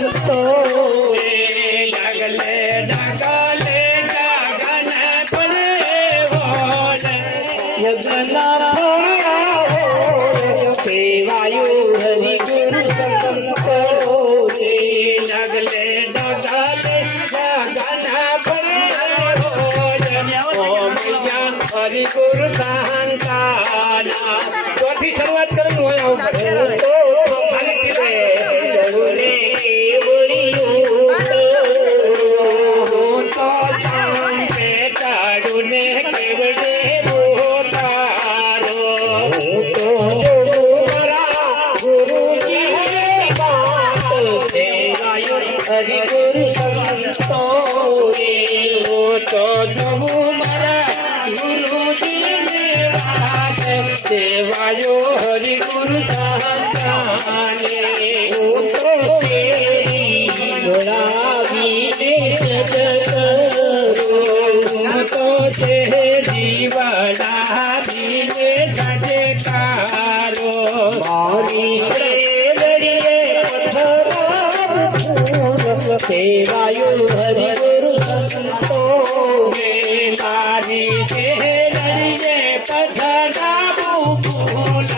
संतो डगले डगले गगन पड़े होल यजना सेवायु हरि गुरु संतो डगले डगले गगन पड़े होल ओ मैया हरि गुरु संताना ચોથી શરૂઆત કરવાનું હોય ચરુને કેવડિયું તો ચાંપે ચાડુને કેવડે મોતારો તો જોગુમરા ગુરુજી બાત સેવાયુ હરિ ગુરુ સંતો તો જવું મારા ગુરુજી વાત સેવાયો હરિ ગુરુ સંતાને તો શેરી ગળાવીને સજકરો તો છે જીવડા દિલે સજકારો મારી શેરડીએ પથરાવ ફૂલ સેવાયુ હરિ ગુરુ સંતો મારી શેરડીએ પથરાવું ફૂલ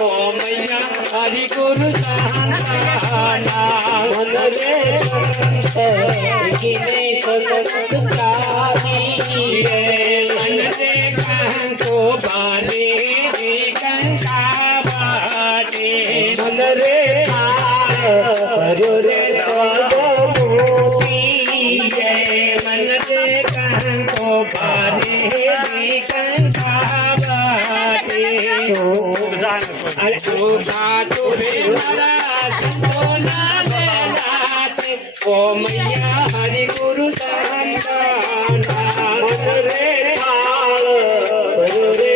ઓ મૈયા હરિ ગુરુ સંતાના મન રે સંતને સતત ચાલી રે મન રે કાંકો બાને કંકા બાટે મન રે ભર્યો રે સદમોતી રે મન રે કાંકો બાને કંકા બાટે શોભા તો રે મારા સંતોના નાથે ઓ મૈયા હરિ ગુરુ સંતાના મન રે થાળ ભર્યો રે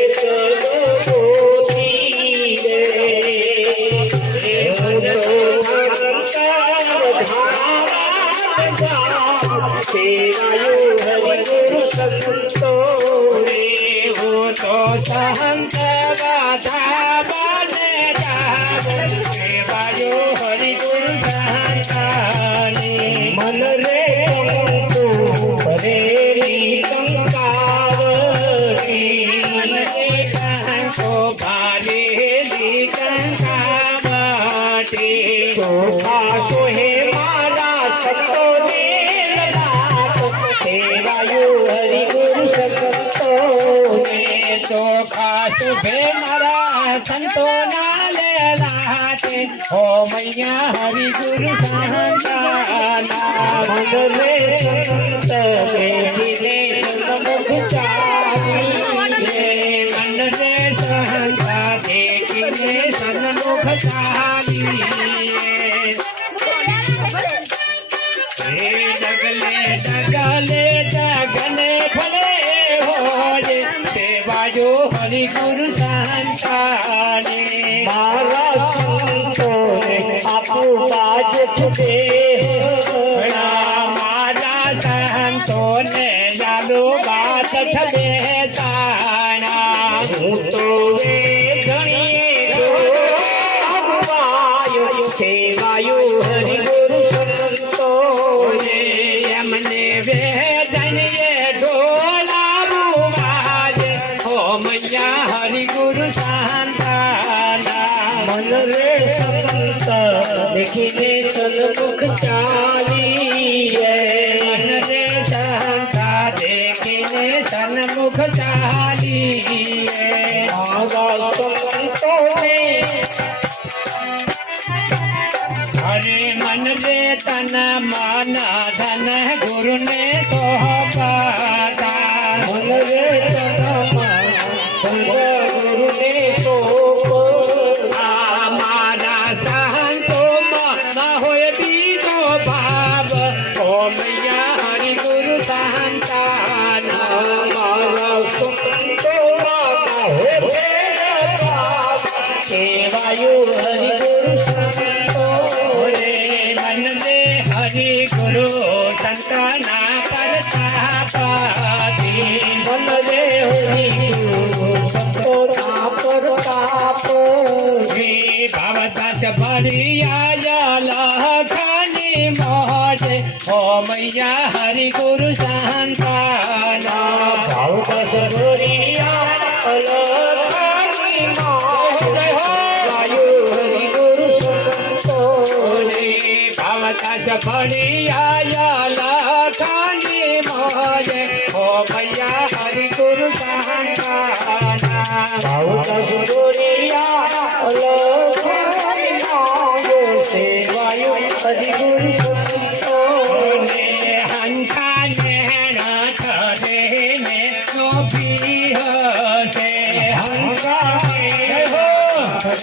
સદમોતી રે સેવાયુ હરિ ગુરુ સંતો હો તો સહંત રાધા બને સેવાયો હરિ ગુરુ સંતાને મન રે કંકુ ભરેલી કંકાવટી મન રે કાંકો ભારેલી કંકા માટે ચોખા સોહે મારા સતો સેવાયુ હરિ ગુરુ સંતો ચોખા શુભે મારા સંતોના લેલાતે હો મૈયા હરિ ગુરુ સંતાના મન રે સંત બેઠીને સન્મુખ ચાલી મન રે સંતા દેખીને સન્મુખ ચાલી ડગલે ડગલે જગને ફળે હોજે સેવાયો હરિ ગુરુ સંતાને મારા સંતોને આપું બાજ છૂટે મારા સંતોને યાદો બાત બેસાણા હું તો વેદણીએ આગવાયો સેવાયુ હરિ ગુરુ સંતો એમને વેદનીએ ઢોલાવું વાજે હો મૈયા હરિ ગુરુ સંતાના મન રે સંત દેખીને સન્મુખ ચાલી મન રે સંતા દેખીને સન્મુખ ચાલી મારા સંતોને હરે મન રે તન મન ધન ગુરુને સોપાતા મન રે ગુરુને સોપ આ મારા સંતોમાં ન હોય બીજો ભાવ ઓ મૈયા હરિ ગુરુ સંતાના મારા સંતો માતા હે સેવાયુ હરિ ગુરુ સંતો રે મન રે હરિ ગુરુ સંતાના કરતા પાતી મન રે હરિ ગુરુ સંતો તાપ ભવદાસ ભરિયા લખની ओ मैया हरि गुरु संताना ભાવદાસ ભરિયા અલખાની માય ગાયો હરિ ગુરુ સંતોને ભાવદાસ ભણિયા લખાની મોજે ઓ મૈયા હરિ ગુરુ સંતાના ભાવદાસ ભરિયા અલખાની માય સેવાયો હરિ ગુરુ સંતોને હંસા નેણા ઠરે ને નોભી હશે હંસા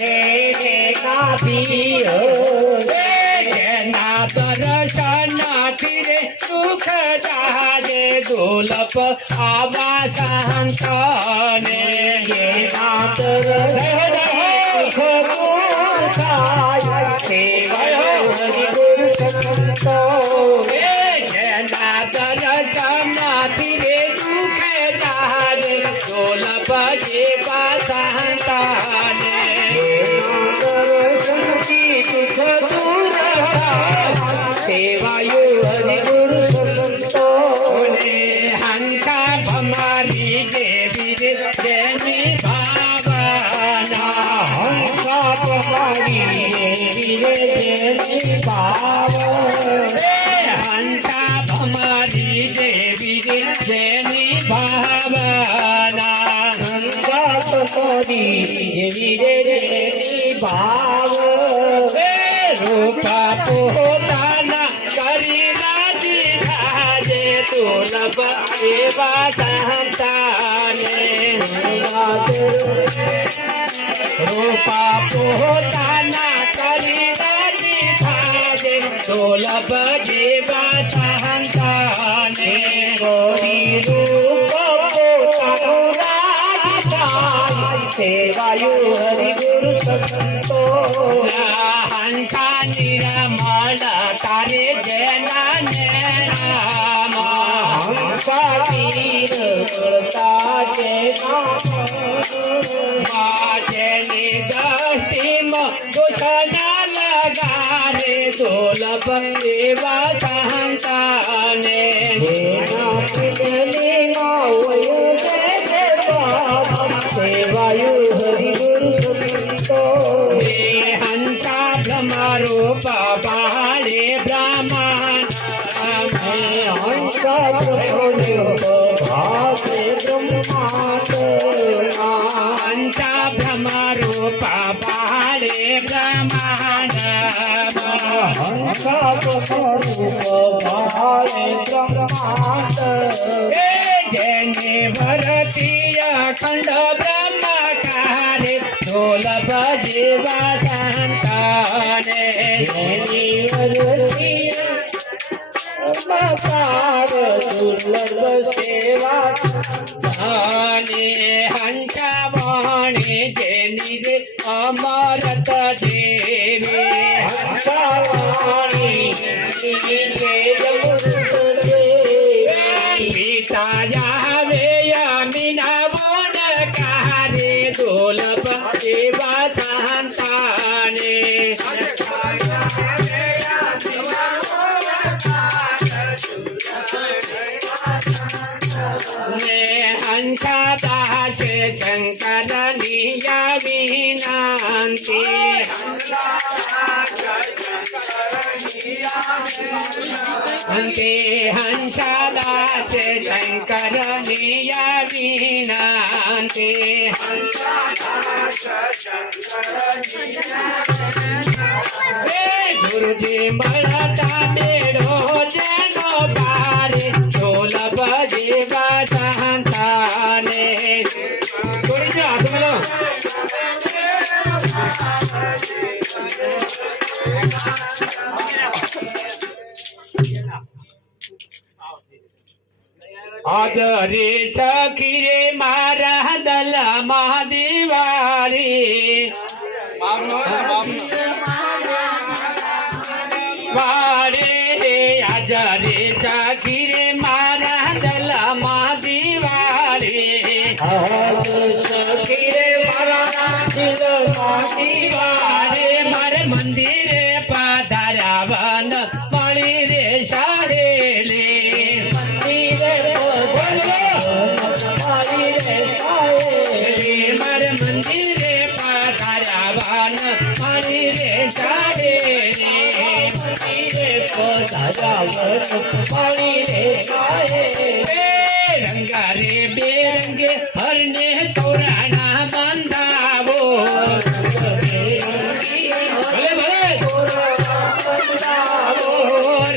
રે રે કાભી જેના દર્શનાથી રે સુખ જાજે દુલભ આવા સંતાને જેના દર્શનાથી રે સુખ જાજે દુલભ જેવા સંતાને સેવાયો હરિ ગુરુ સંતોને હંસા ભમારી દેવી રે જેની ભાવના હંસા પમારી રે જેની ભાવ હંસા ભમારી દેવી રે જેની ભાવના હંસા પમારી જેવી રે જેની ભાવ રૂપા પોતાના કરી રાજી રાજે દુર્લભ એવા સંતાને રૂપા પોતાના કરી રાજી રાજે દુર્લભ જેવા સંતાને ગોરી રૂપ પોતાનું રાજ સેવાયો હરિ ગુરુ સંતો હંસા નિરમળ તારે જેના નેણામાં હંસા તીર તાજે જેની દ્રષ્ટિમાં દુષના લગારે દુર્લભ એવા સંતાને સેવાયો હરિ ગુરુ સંતો હંસા બ્રહ્મરૂપ પહાડે બ્રહ્મણ હંસા ભાવે બ્રહ્માંડ હંસા બ્રહ્મરૂપ પહાડે બ્રહ્માંડ હંસા ભાવે બ્રહ્માંડ જેને ભરતીય ખંડ બ્રહ્મકારે દુર્લભ જેવા સંતાને દુર્લભ સેવા અને હંસા વાણી જેની રે અમરત દેવી હંસાવાણી પિતા જાવે મીના બોન કારે દુર્લભ એવા સંતાને ને હંસા દાસે શંકર નિયા વિનંતી અંતે હંસા દાસે શંકર નિયા વિનંતી ગુરુજી મળતા બેડો જેનો પારે દુર્લભ જેવા સંતાને ગુરુજી હાથ મળો આદરે સખી રે મારા દલમાં દિવાળી વાળે આદરે સખી રે મારા દલમાં દિવાળી સખી રે મારા દિલમાં વાળે મારે મંદિરે પધાર્યા વન મળી રે સારે તારા વર મારી રે સાહે રંગા રે બેરંગે હરને તોરાના બાંધાવો ભલે ભલે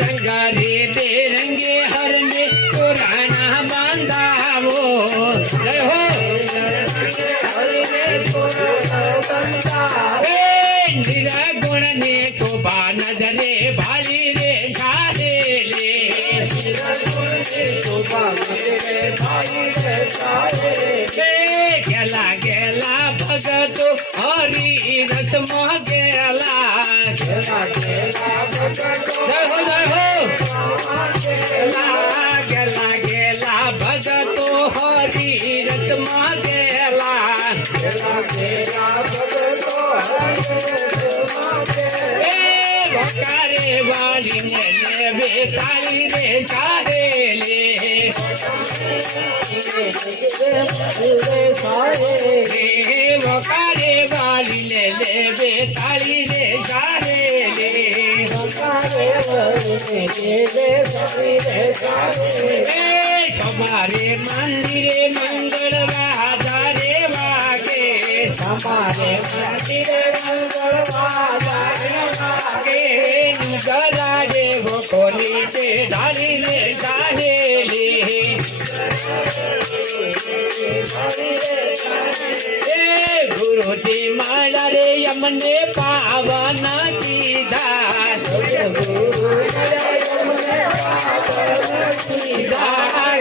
રંગા રે બેરંગે હરને તોરાના બાંધાવો જય હો નિરાગુણ ને શોભા નજરે ભારી રે સારે લે ગેલા ગેલા ભગતો હરી રસમાં ગેલા જય હો ગેલા ગેલા ભગતો હરી રસમાં ગેલા વકારે વાળીને લેવે તારી રે સારે લે વકારે વાળીને લેવે તારી રે સારે લે તમારે મંદિરે મંગળવાર રે વાગે તમારે મંદિરે મંગળવાર ગરા રે ગોકોલી તે ધારી રે ચાહેલી ગુરુજી માળા રે અમને પાવન કીધા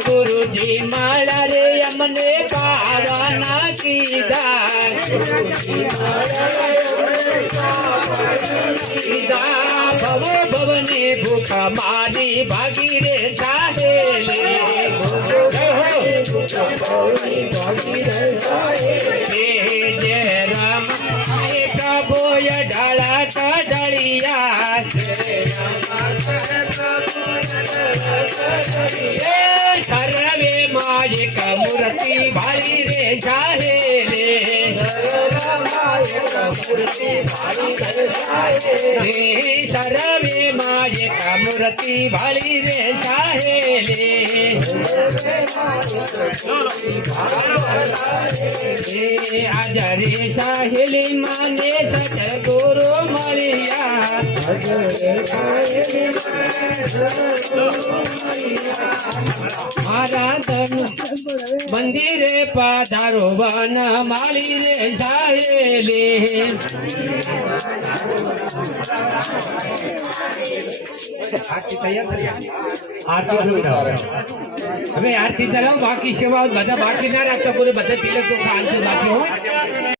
ગુરુજી માળા રે અમને પાવન કીધા ભવ ભવને ભૂખ મારી ભાગી રે ચાહેલી જય રામ કબોય ઢાળા કઢળિયા સર્વે માયક મૂર્તિ ભારી રે ચાહેલે સર્વે માયક મૂર્તિ ભારી રે ચાહેલે આજરે સાહેલી માને સતગુરુ મળ્યા મારા ધન મંદિરે પધારો વન માળી રે સાહેલી હવે આરતી તરફ બાકી સેવા બધા બાકી ના રાખતા પૂરે બધા તિલક તો ખાન બાકી હો